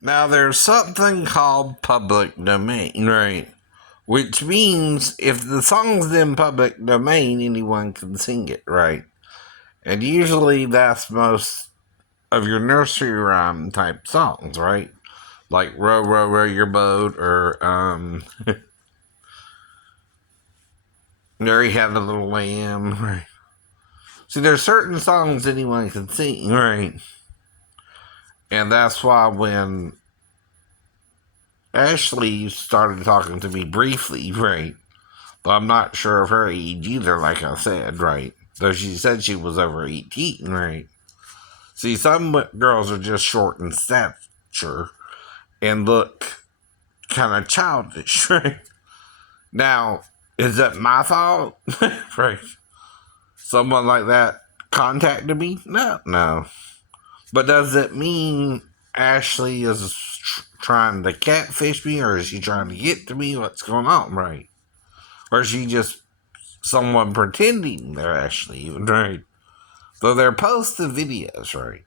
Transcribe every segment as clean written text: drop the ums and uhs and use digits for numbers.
Now, there's something called public domain, right? Which means if the song's in public domain, anyone can sing it, right? And usually that's most of your nursery rhyme type songs, right? Like Row, Row, Row Your Boat, or Mary Had a Little Lamb, right? See, there's certain songs anyone can sing, right? And that's why when Ashley started talking to me briefly, right? But I'm not sure of her age either, like I said, right? Though she said she was over 18, right? See, some girls are just short in stature and look kind of childish, right? Now, is that my fault? Right? Someone like that contacted me? No, no. But does it mean Ashley is trying to catfish me, or is she trying to get to me? What's going on, right? Or is she just someone pretending they're Ashley, even, right? Though they're posting videos, right?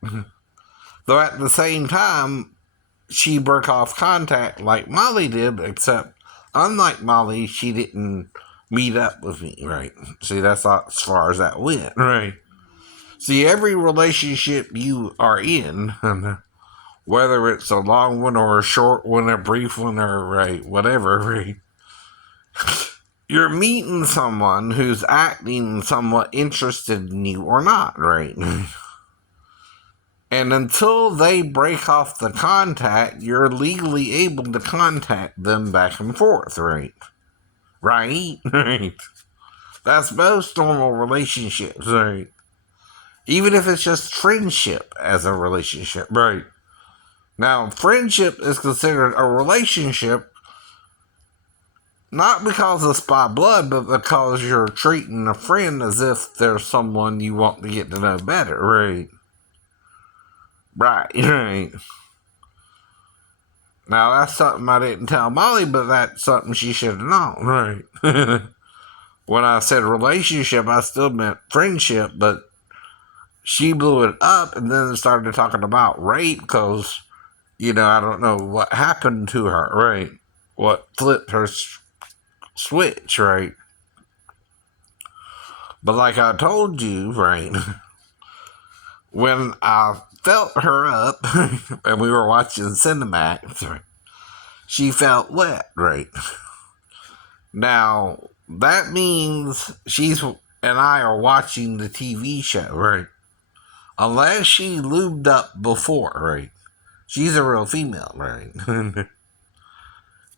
Though at the same time, she broke off contact like Molly did, except unlike Molly, she didn't meet up with me, right? See, that's not as far as that went, right? See, every relationship you are in, whether it's a long one or a short one, a brief one, or right, whatever, right? You're meeting someone who's acting somewhat interested in you or not, right? And until they break off the contact, you're legally able to contact them back and forth, right? Right? Right. That's most normal relationships, right? Even if it's just friendship as a relationship, right? Now, friendship is considered a relationship not because it's by blood, but because you're treating a friend as if they're someone you want to get to know better, right? Right, right. Now, that's something I didn't tell Molly, but that's something she should have known, right? When I said relationship, I still meant friendship, but she blew it up and then started talking about rape because, I don't know what happened to her, right? What flipped her switch, right? But like I told you, right, when I felt her up and we were watching Cinemax, right, she felt wet, right? Now, that means she's and I are watching the TV show, right? Unless she lubed up before, right? She's a real female, right?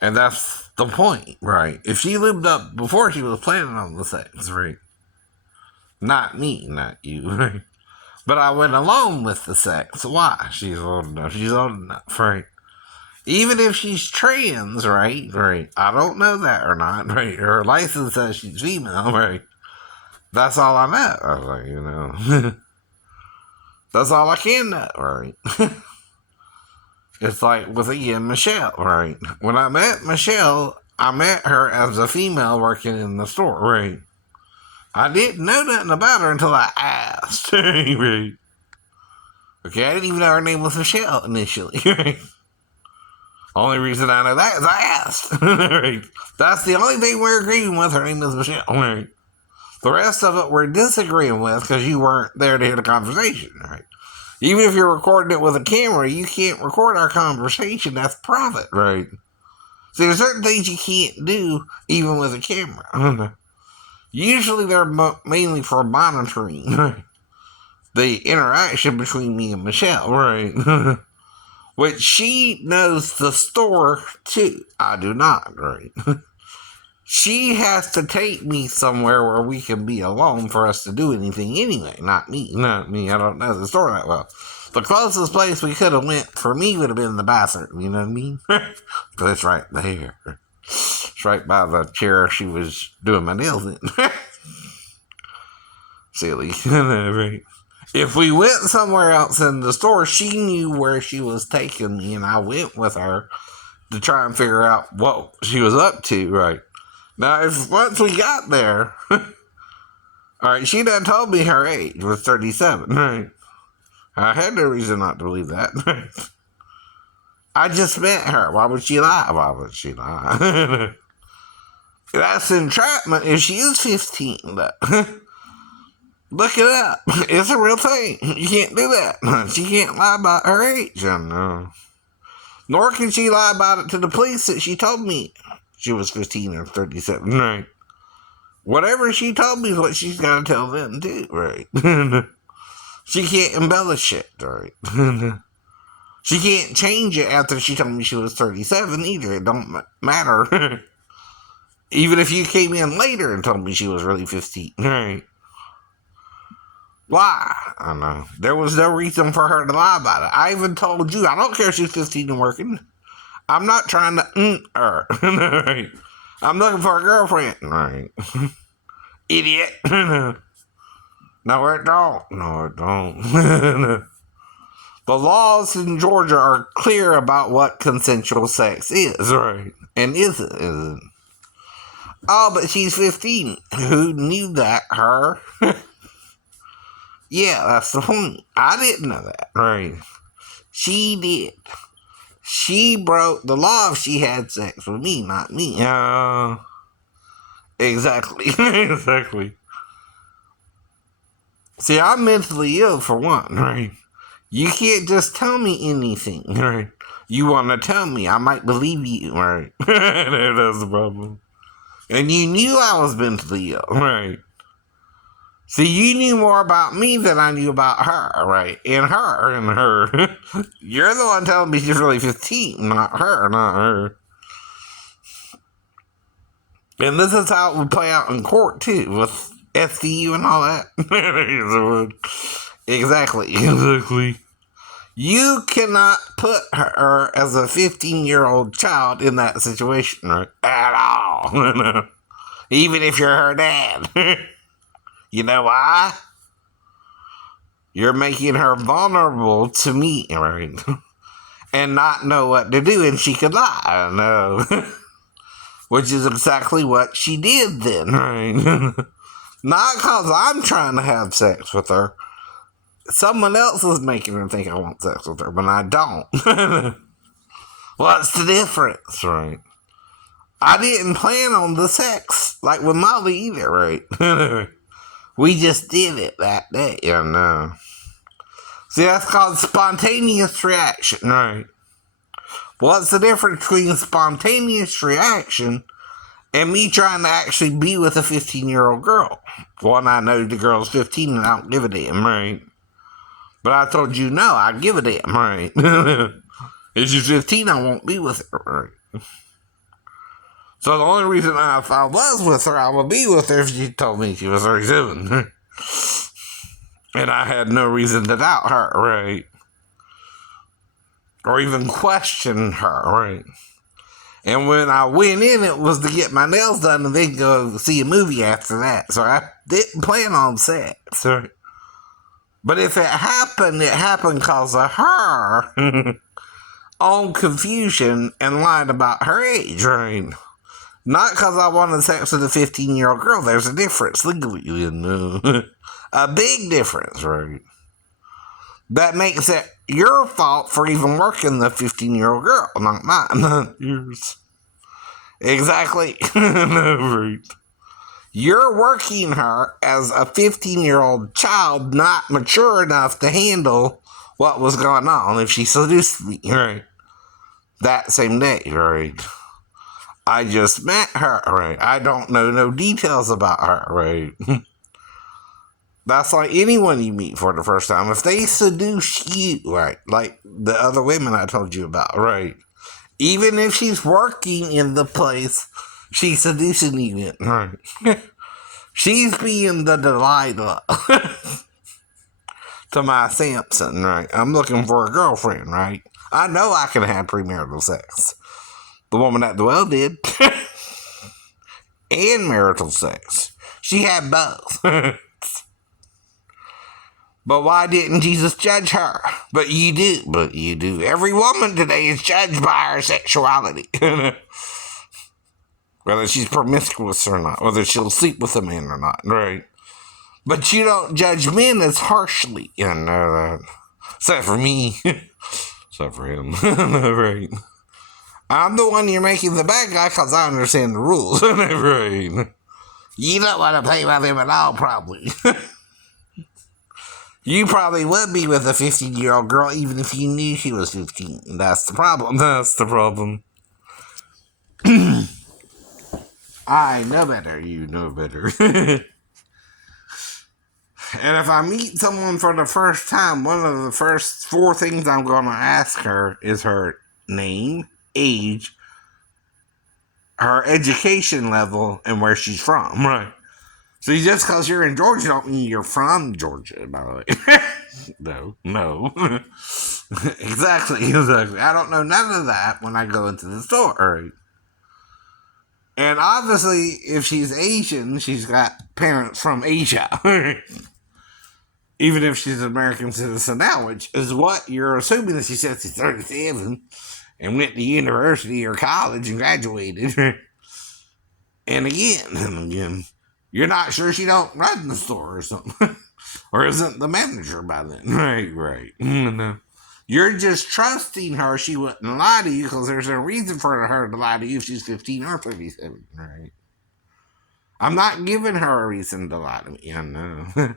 And that's the point, right? If she lubed up before, she was planning on the sex, right? Not me, not you, right? But I went along with the sex. Why? She's old enough. She's old enough, right? Even if she's trans, right? Right. I don't know that or not, right? Her license says she's female, right? That's all I know. I was like, that's all I can know, right? It's like with Ian Michelle, right? When I met Michelle, I met her as a female working in the store, right? I didn't know nothing about her until I asked, right? Okay, I didn't even know her name was Michelle initially, right? Only reason I know that is I asked, right? That's the only thing we're agreeing with. Her name is Michelle, right? The rest of it we're disagreeing with because you weren't there to hear the conversation, right? Even if you're recording it with a camera, you can't record our conversation. That's private, right? See, there's certain things you can't do even with a camera. Usually they're mainly for monitoring the interaction between me and Michelle, right? Which she knows the store too. I do not, right? She has to take me somewhere where we can be alone for us to do anything anyway. Not me. Not me. I don't know the store that well. The closest place we could have went for me would have been the bathroom. You know what I mean? But it's right there. It's right by the chair she was doing my nails in. Silly. Right. If we went somewhere else in the store, she knew where she was taking me, and I went with her to try and figure out what she was up to, right? Now, if once we got there, all right, she done told me her age was 37, right? I had no reason not to believe that, right? I just met her. Why would she lie? Why would she lie? That's entrapment if she is 15. Look it up. It's a real thing. You can't do that. She can't lie about her age. Nor can she lie about it to the police that she told me she was 15 or 37. Right. Whatever she told me is what she's got to tell them, too. Right. She can't embellish it. Right. She can't change it after she told me she was 37 either. It don't matter. Even if you came in later and told me she was really 15. Right. Why? I don't know. There was no reason for her to lie about it. I even told you, I don't care if she's 15 and working. I'm not trying to her. Right. I'm looking for a girlfriend. Right. Idiot. No, it don't. No, it don't. The laws in Georgia are clear about what consensual sex is, right? And isn't. Oh, but she's 15. Who knew that? Her? Yeah, that's the point. I didn't know that, right? She did. She broke the law if she had sex with me, not me. Exactly. Exactly. See, I'm mentally ill for one, right? You can't just tell me anything, right? You want to tell me, I might believe you, right? That's the problem. And you knew I was mentally ill, right? See, you knew more about me than I knew about her, right? And her. You're the one telling me she's really 15, not her. And this is how it would play out in court, too, with SDU and all that. Exactly. You cannot put her as a 15-year-old child in that situation, right? At all. Even if you're her dad. You know why? You're making her vulnerable to me, right? And not know what to do, and she could lie. No. Which is exactly what she did then, right? Not because I'm trying to have sex with her. Someone else is making her think I want sex with her, but I don't. What's the difference, right? I didn't plan on the sex, like with Molly either, right? We just did it that day, See, that's called spontaneous reaction, right? What's the difference between spontaneous reaction and me trying to actually be with a 15-year-old girl? One, I know the girl's 15 and I don't give a damn, right? But I told you, no, I give a damn, right? If she's 15, I won't be with her, right? So the only reason if I was with her, I would be with her if she told me she was 37. And I had no reason to doubt her, right? Or even question her, right? And when I went in, it was to get my nails done and then go see a movie after that. So I didn't plan on sex, right? But if it happened because of her own confusion and lying about her age, right? Not because I wanted sex with a 15-year-old girl. There's a difference legally, a big difference, right? That makes it your fault for even working the 15-year-old girl, not mine. Yours. Exactly. Right. You're working her as a 15-year-old child not mature enough to handle what was going on if she seduced me, right? That same day, right? I just met her, right? I don't know no details about her, right? That's like anyone you meet for the first time. If they seduce you, right? Like the other women I told you about, right? Even if she's working in the place she's seducing you in, right? She's being the Delilah to my Samson, right? I'm looking for a girlfriend, right? I know I can have premarital sex. The woman at the well did. And marital sex. She had both. But why didn't Jesus judge her? But you do. Every woman today is judged by her sexuality. Whether she's promiscuous or not. Whether she'll sleep with a man or not, right? But you don't judge men as harshly. Except for me. Except for him. Right. I'm the one you're making the bad guy because I understand the rules. Right. You don't want to play with him at all, probably. You probably would be with a 15-year-old girl even if you knew she was 15. That's the problem. That's the problem. I know better. You know better. And if I meet someone for the first time, one of the first 4 things I'm going to ask her is her name, age, her education level, and where she's from. Right. See, just because you're in Georgia don't mean you're from Georgia, by the way. No. Exactly. I don't know none of that when I go into the store. Right? And obviously, if she's Asian, she's got parents from Asia. Even if she's an American citizen now, which is what you're assuming that she says she's 37 and went to university or college and graduated. And again, you're not sure she don't run the store or something. Or isn't the manager by then. Right. No. You're just trusting her she wouldn't lie to you because there's a reason for her to lie to you if she's 15 or 37, right? I'm not giving her a reason to lie to me, I know.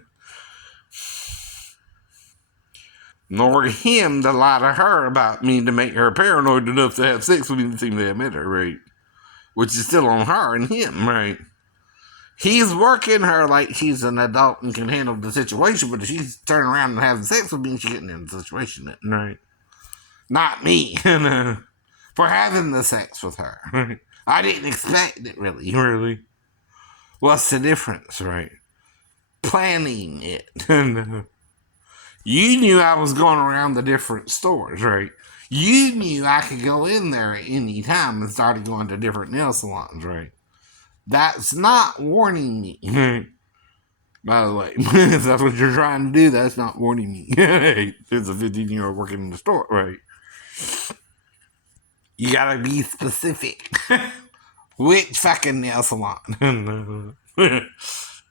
Nor him to lie to her about me to make her paranoid enough to have sex with me to seem to admit her, right? Which is still on her and him, right? He's working her like she's an adult and can handle the situation, but if she's turning around and having sex with me, she's getting in the situation, right? Not me, for having the sex with her. I didn't expect it, really. What's the difference, right? Planning it. You knew I was going around the different stores, right? You knew I could go in there at any time and started going to different nail salons, right? That's not warning me. By the way, if that's what you're trying to do, that's not warning me. It's a 15-year-old working in the store, right? You gotta be specific. Which fucking nail salon?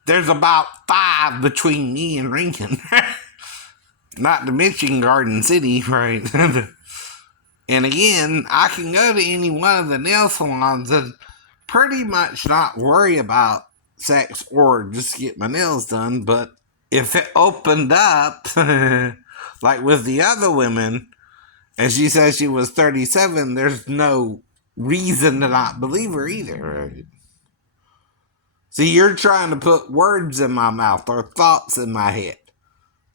There's about 5 between me and Lincoln. Not to mention Garden City, right? And again, I can go to any one of the nail salons and pretty much not worry about sex or just get my nails done. But if it opened up, like with the other women, and she says she was 37, there's no reason to not believe her either, right? See, you're trying to put words in my mouth or thoughts in my head.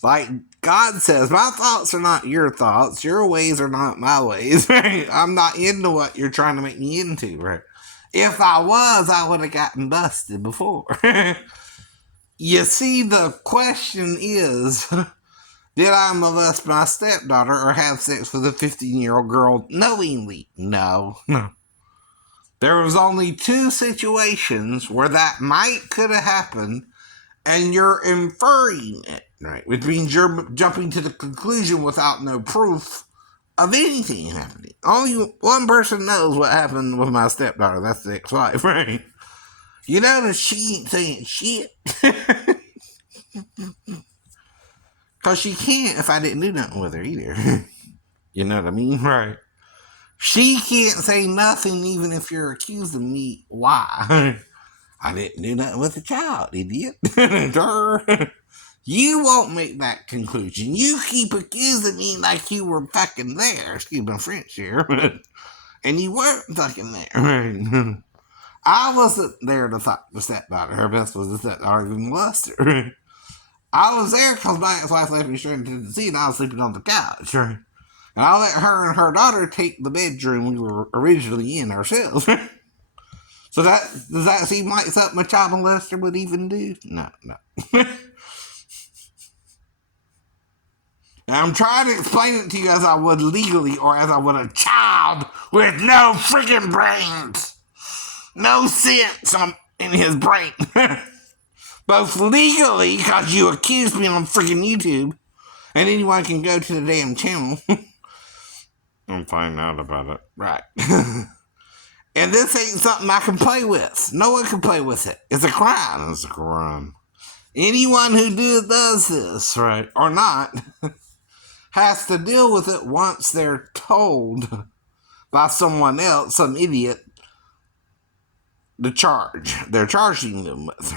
Like God says, my thoughts are not your thoughts. Your ways are not my ways, right? I'm not into what you're trying to make me into, right? If I was, I would have gotten busted before. You see, the question is, did I molest my stepdaughter or have sex with a 15-year-old girl knowingly? No. There was only 2 situations where that could have happened, and you're inferring it, right? Which means you're jumping to the conclusion without no proof of anything happening. Only one person knows what happened with my stepdaughter. That's the ex-wife, right? You notice she ain't saying shit. Because she can't if I didn't do nothing with her either. You know what I mean? Right. She can't say nothing even if you're accusing me. Why? I didn't do nothing with the child, idiot. You won't make that conclusion. You keep accusing me like you were fucking there. Excuse my French here. And you weren't fucking there. I wasn't there to fuck the stepdaughter. Her best was the stepdaughter who molested her. I was there because my ex-wife left me straight into the sea and I was sleeping on the couch. And I let her and her daughter take the bedroom we were originally in ourselves. So does that seem like something a child molester would even do? No. Now, I'm trying to explain it to you as I would legally or as I would a child with no freaking brains. No sense in his brain. Both legally, because you accused me on freaking YouTube, and anyone can go to the damn channel and find out about it. Right. And this ain't something I can play with. No one can play with it. It's a crime. It's a crime. Anyone who does this, right, or not, has to deal with it once they're told by someone else, some idiot, the charge they're charging them with.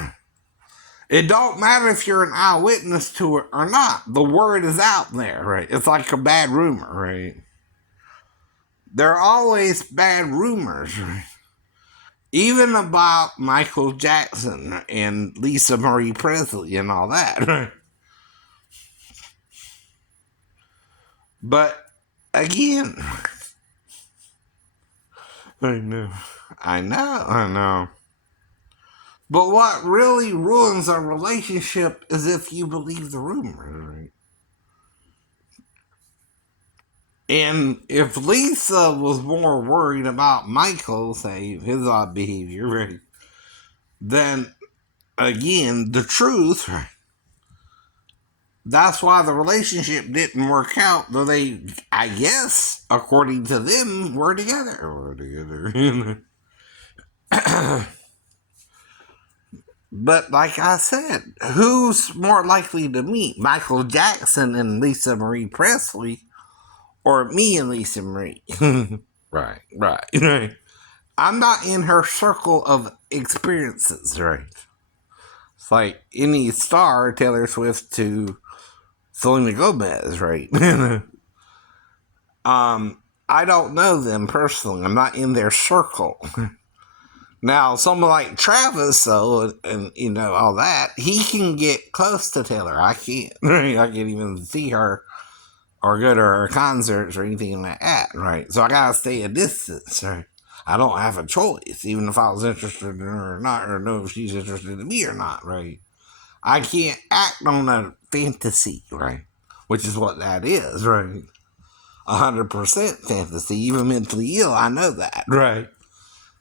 It don't matter if you're an eyewitness to it or not. The word is out there, right? It's like a bad rumor, right? There are always bad rumors, right? Even about Michael Jackson and Lisa Marie Presley and all that, right? But again, I know. But what really ruins a relationship is if you believe the rumor, right? And if Lisa was more worried about Michael, say, his odd behavior, right, then again, the truth, right, that's why the relationship didn't work out, though they, I guess, according to them, were together. But like I said, who's more likely to meet Michael Jackson and Lisa Marie Presley, or me and Lisa Marie? Right. I'm not in her circle of experiences, right? It's like any star, Taylor Swift to Selena Gomez, right? I don't know them personally. I'm not in their circle. Now, someone like Travis, though, and you know all that, he can get close to Taylor. I can't. I can't even see her or go to her concerts or anything like that, right? So I gotta stay a distance, right? I don't have a choice, even if I was interested in her or not, or know if she's interested in me or not, right? I can't act on a fantasy, right? Which is what that is, right? 100% fantasy, even mentally ill, I know that, right?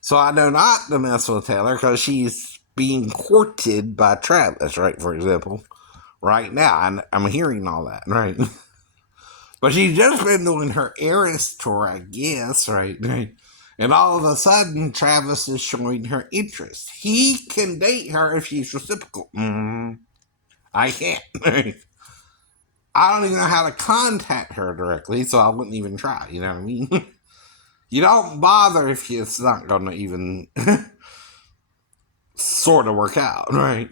So I know not to mess with Taylor because she's being courted by Travis, right, for example. Right now, I'm hearing all that, right? But she's just been doing her Eras tour, I guess, right? And all of a sudden, Travis is showing her interest. He can date her if she's reciprocal. I can't. I don't even know how to contact her directly, so I wouldn't even try. You know what I mean? You don't bother if it's not going to even sort of work out, right?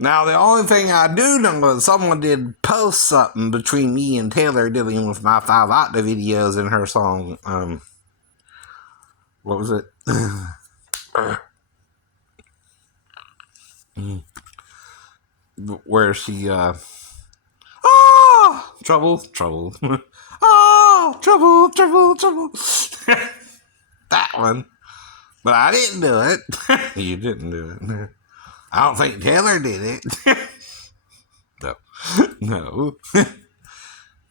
Now, the only thing I do know is someone did post something between me and Taylor dealing with my 5 Octa videos in her song, what was it? Where she, trouble. Trouble. That one. But I didn't do it. You didn't do it. I don't think Taylor did it. No.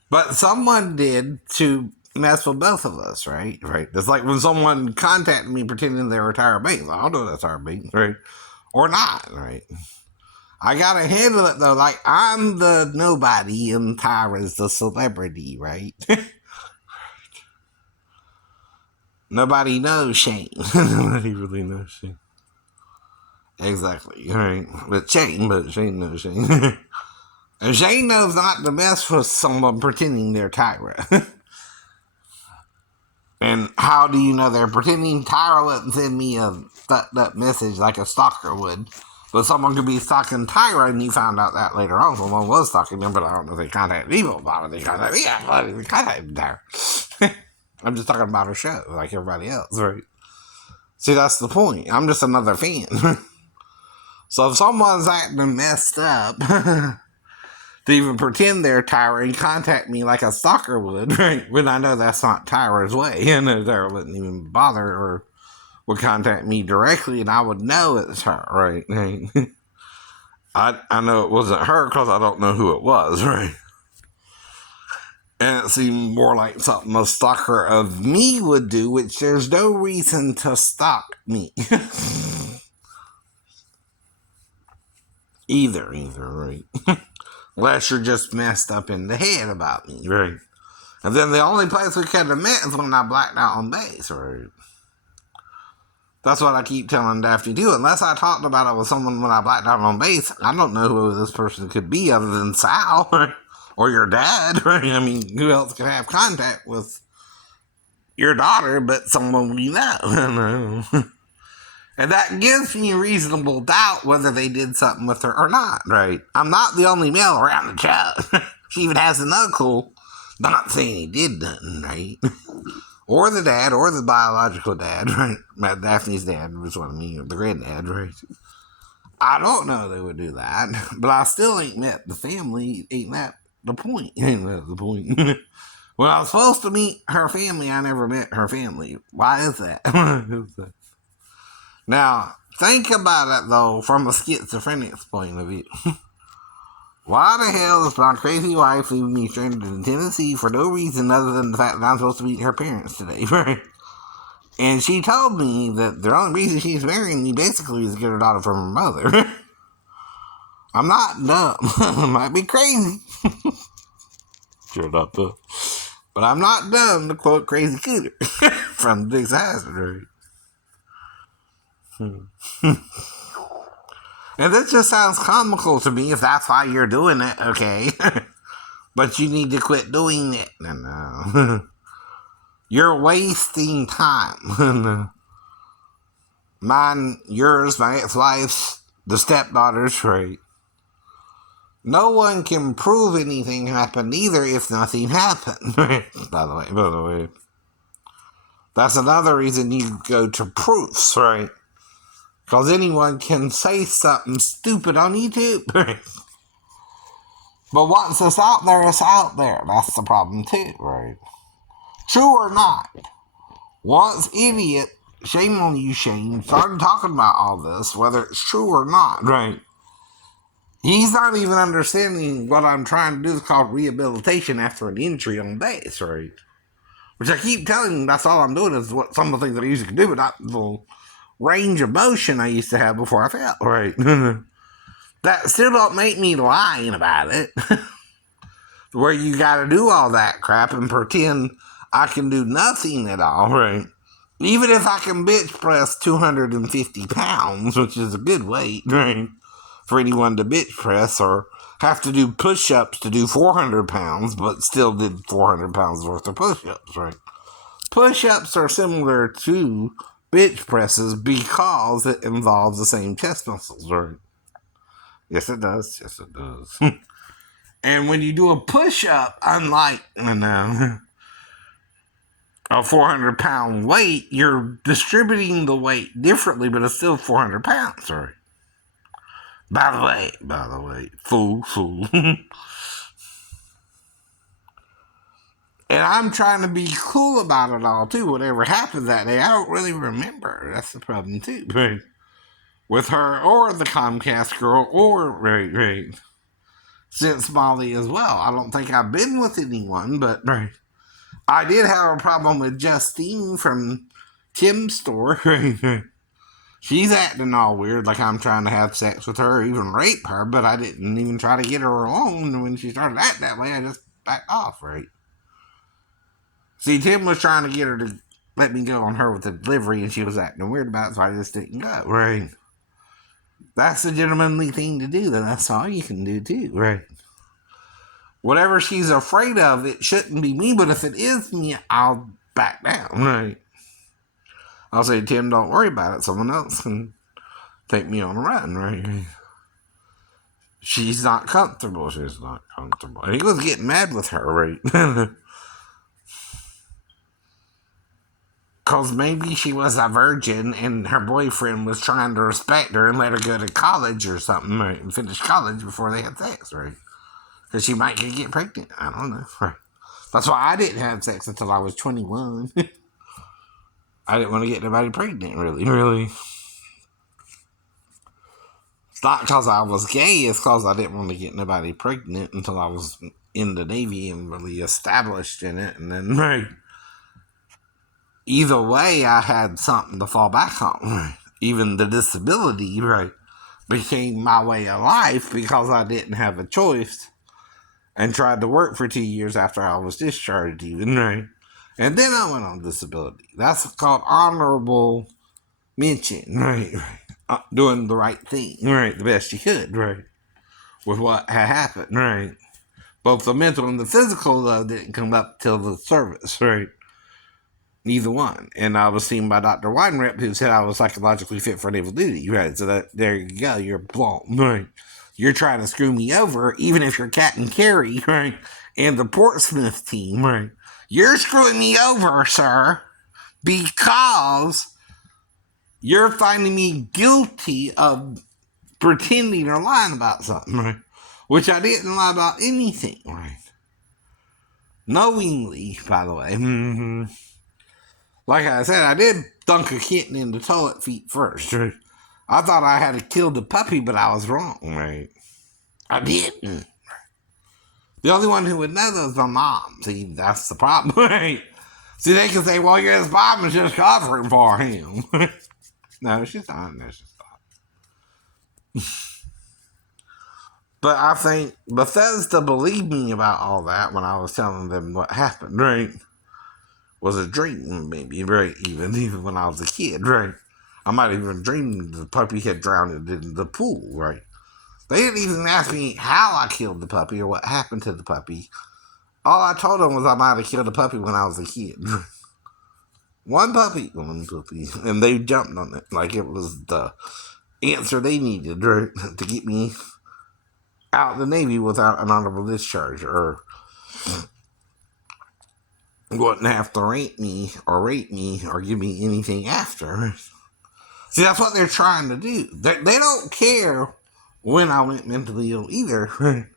But someone did to mess with both of us, right? It's like when someone contacted me pretending they were Tyra Banks. I don't know that's Tyra Banks, right? Or not, right? I gotta handle it though, like I'm the nobody and Tyra's the celebrity, right? Nobody knows Shane. Nobody really knows Shane. Exactly, right? But Shane knows Shane. And Shane knows not to mess with someone pretending they're Tyra. And how do you know they're pretending? Tyra wouldn't send me a fucked up message like a stalker would. But someone could be stalking Tyra, and you found out that later on. Someone was stalking them, but I don't know if they contacted people about it. They contacted me. They contacted Tyra. I'm just talking about her show, like everybody else, right? See, that's the point. I'm just another fan. So if someone's acting messed up to even pretend they're Tyra and contact me like a stalker would, right? When I know that's not Tyra's way, and Tyra wouldn't even bother or would contact me directly, and I would know it's her, right? I know it wasn't her because I don't know who it was, right? And it seemed more like something a stalker of me would do, which there's no reason to stalk me. Either, right? Unless you're just messed up in the head about me, right? And then the only place we could have met is when I blacked out on base, right? That's what I keep telling Daphne too. Unless I talked about it with someone when I blacked out on base, I don't know who this person could be other than Sal or your dad, right? I mean, who else could have contact with your daughter but someone we know? And that gives me reasonable doubt whether they did something with her or not, right? I'm not the only male around the chat. She even has an uncle, not saying he did nothing, right? Or the dad, or the biological dad, right? Daphne's dad was what I mean, or the granddad, right? I don't know they would do that, but I still ain't met the family. Ain't that the point? Ain't that the point? When I was supposed to meet her family, I never met her family. Why is that? Now, think about it, though, from a schizophrenic's point of view. Why the hell is my crazy wife leaving me stranded in Tennessee for no reason other than the fact that I'm supposed to meet her parents today, right? And she told me that the only reason she's marrying me basically is to get her daughter from her mother. I'm not dumb. Might be crazy. Sure not dumb. But I'm not dumb, to quote Crazy Cooter from the Big Hazard. And this just sounds comical to me if that's why you're doing it, okay? But you need to quit doing it. No. You're wasting time. Mine, yours, my ex-wife's, the stepdaughter's, right? No one can prove anything happened either if nothing happened. By the way. That's another reason you go to proofs, right? Because anyone can say something stupid on YouTube. But once it's out there, it's out there. That's the problem too, right? True or not, once idiot, shame on you, Shane, started talking about all this, whether it's true or not, right? He's not even understanding what I'm trying to do is called rehabilitation after an injury on base, right? Which I keep telling him that's all I'm doing is what some of the things that I used to do, but not the range of motion I used to have before I fell, right? That still don't make me lying about it. Where you gotta do all that crap and pretend I can do nothing at all, right? Even if I can bench press 250 pounds, which is a good weight, right? For anyone to bench press, or have to do push-ups to do 400 pounds, but still did 400 pounds worth of push-ups, right? Push-ups are similar to bench presses because it involves the same chest muscles, right? Yes, it does. Yes, it does. And when you do a push-up, unlike, a 400-pound weight, you're distributing the weight differently, but it's still 400 pounds, right? By the way, fool. And I'm trying to be cool about it all, too. Whatever happened that day, I don't really remember. That's the problem, too. Right? With her, or the Comcast girl, or, right. Since Molly as well. I don't think I've been with anyone, but, right. I did have a problem with Justine from Tim's store, right. She's acting all weird, like I'm trying to have sex with her, or even rape her, but I didn't even try to get her alone. When she started acting that way, I just backed off, right? See, Tim was trying to get her to let me go on her with the delivery, and she was acting weird about it, so I just didn't go, right? That's a gentlemanly thing to do, then that's all you can do, too, right? Whatever she's afraid of, it shouldn't be me, but if it is me, I'll back down, right? I'll say, Tim, don't worry about it. Someone else can take me on a run, right? She's not comfortable. She's not comfortable. And he was getting mad with her, right? Because maybe she was a virgin and her boyfriend was trying to respect her and let her go to college or something, right? And finish college before they had sex, right? Because she might get pregnant. I don't know. Right? That's why I didn't have sex until I was 21. I didn't want to get anybody pregnant, really. It's not because I was gay, it's because I didn't want to get nobody pregnant until I was in the Navy and really established in it. And then, right, either way, I had something to fall back on. Right? Even the disability, right, became my way of life because I didn't have a choice and tried to work for 2 years after I was discharged, even, right? And then I went on disability. That's called honorable mention, right? Doing the right thing, right? The best you could, right? With what had happened, right? Both the mental and the physical, though, didn't come up till the service, right? Neither one. And I was seen by Dr. Weinrep, who said I was psychologically fit for naval duty, right? So that there you go, you're blown, right? You're trying to screw me over, even if you're Captain Carey, right? And the Portsmouth team, right? You're screwing me over, sir, because you're finding me guilty of pretending or lying about something, right? Which I didn't lie about anything, right? Knowingly, by the way. Mm-hmm. Like I said, I did dunk a kitten in the toilet feet first, right? I thought I had killed the puppy, but I was wrong, right? I didn't. The only one who would know that was my mom. See, that's the problem, right? See, they can say, well, your mom is just covering for him. No, she's not. No, she's not. But I think Bethesda believed me about all that when I was telling them what happened, right? Was a dream, maybe, right? Even when I was a kid, right? I might have even dreamed the puppy had drowned in the pool, right? They didn't even ask me how I killed the puppy or what happened to the puppy. All I told them was I might have killed the puppy when I was a kid. One puppy, and they jumped on it like it was the answer they needed, right, to get me out of the Navy without an honorable discharge, or wouldn't have to rate me or give me anything after. See, that's what they're trying to do. They don't care when I went mentally ill either.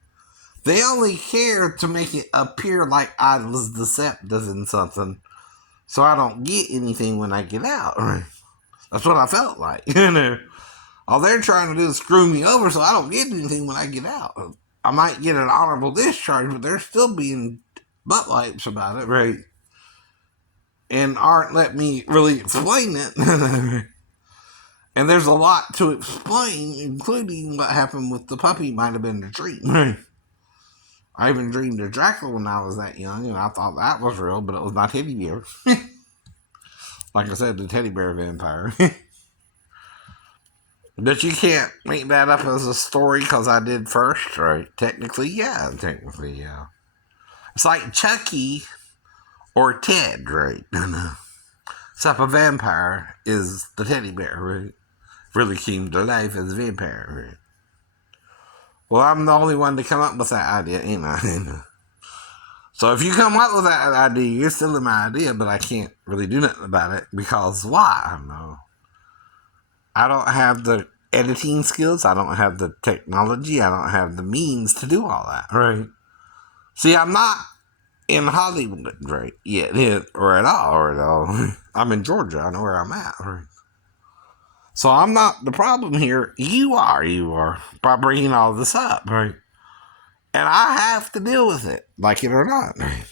They only care to make it appear like I was deceptive in something, so I don't get anything when I get out. That's what I felt like. All they're trying to do is screw me over so I don't get anything when I get out. I might get an honorable discharge, but they're still being butt wipes about it, right? And aren't letting me really explain it. And there's a lot to explain, including what happened with the puppy might have been a dream, right? I even dreamed of Dracula when I was that young, and I thought that was real, but it was my teddy bear. Like I said, the teddy bear vampire. But you can't make that up as a story because I did first, right? Technically, yeah. It's like Chucky or Ted, right? Except a vampire is the teddy bear, right? Really came to life as a vampire, right? Well, I'm the only one to come up with that idea, ain't I? So if you come up with that idea, you're stealing my idea, but I can't really do nothing about it because why? I don't know. I don't have the editing skills. I don't have the technology. I don't have the means to do all that, right? See, I'm not in Hollywood, right, yet, or at all. I'm in Georgia. I know where I'm at, right? So I'm not the problem here. You are, by bringing all this up, right? And I have to deal with it, like it or not, right?